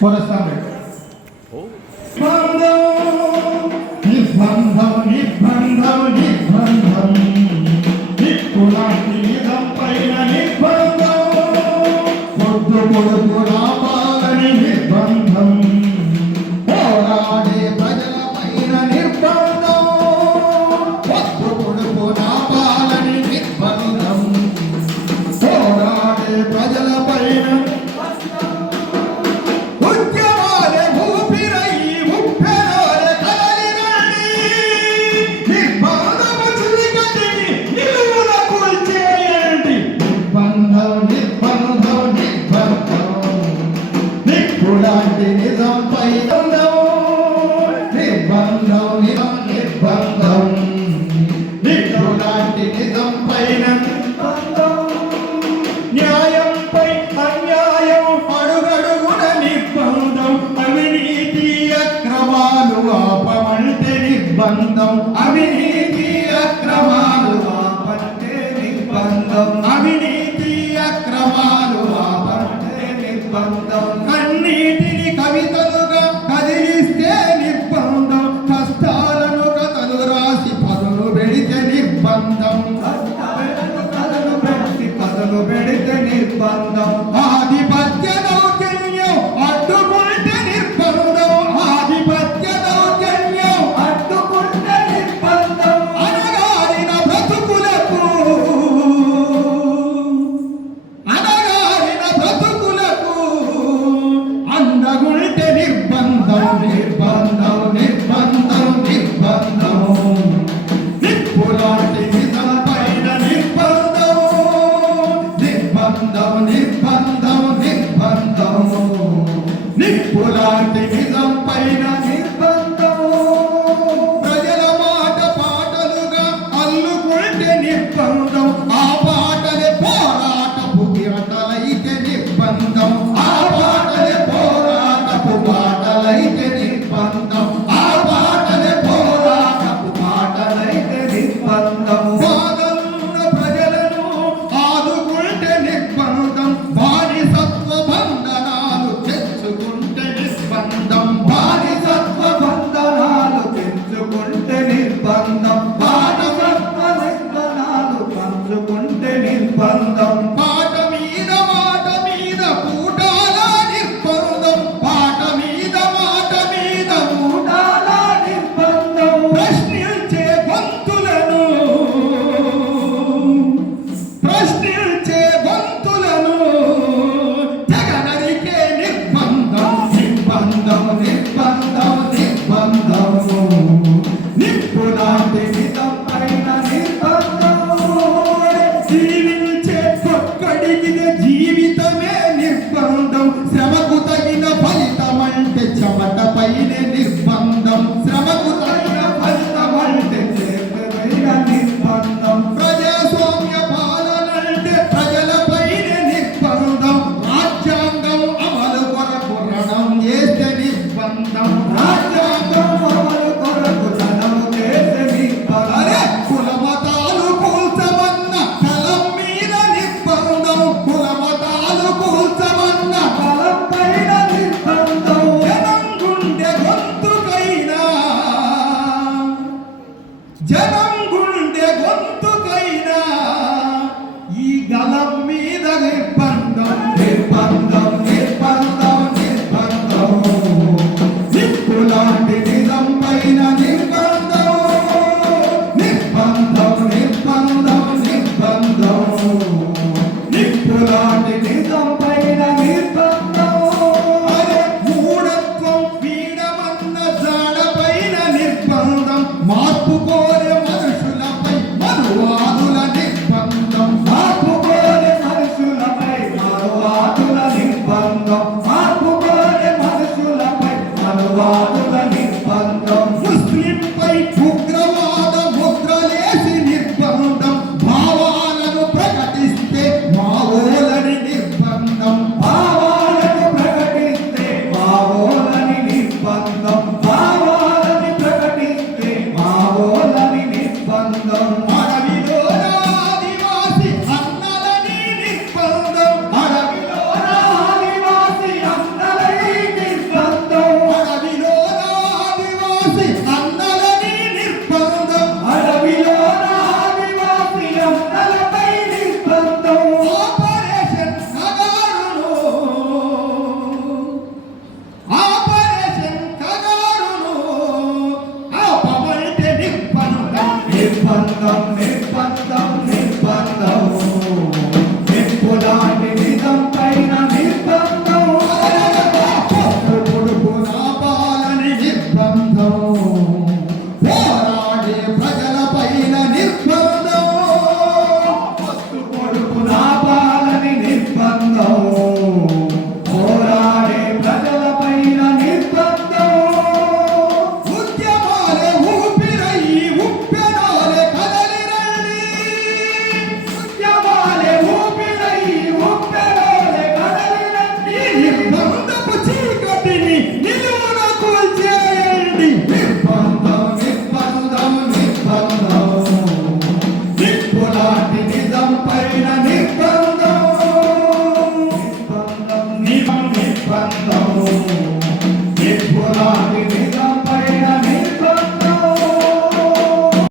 కొనసాము నిర్బంధం నిర్బంధం నిర్బంధం ఇప్పుడు పైన నిర్బంధం పొద్దు పొడుపు para పైన నిర్బంధం ప్రజల మాట పాటలుగా అల్లుకుంటే నిర్బంధం. ఆ పాటలే పోరాటపు కిరటలైతే నిర్బంధం. ఆ పాటలే పోరాటపు పాటలైతే నిర్బంధం. ఆ పాటలే పోరాటపు పాటలైతే నిర్బంధం. not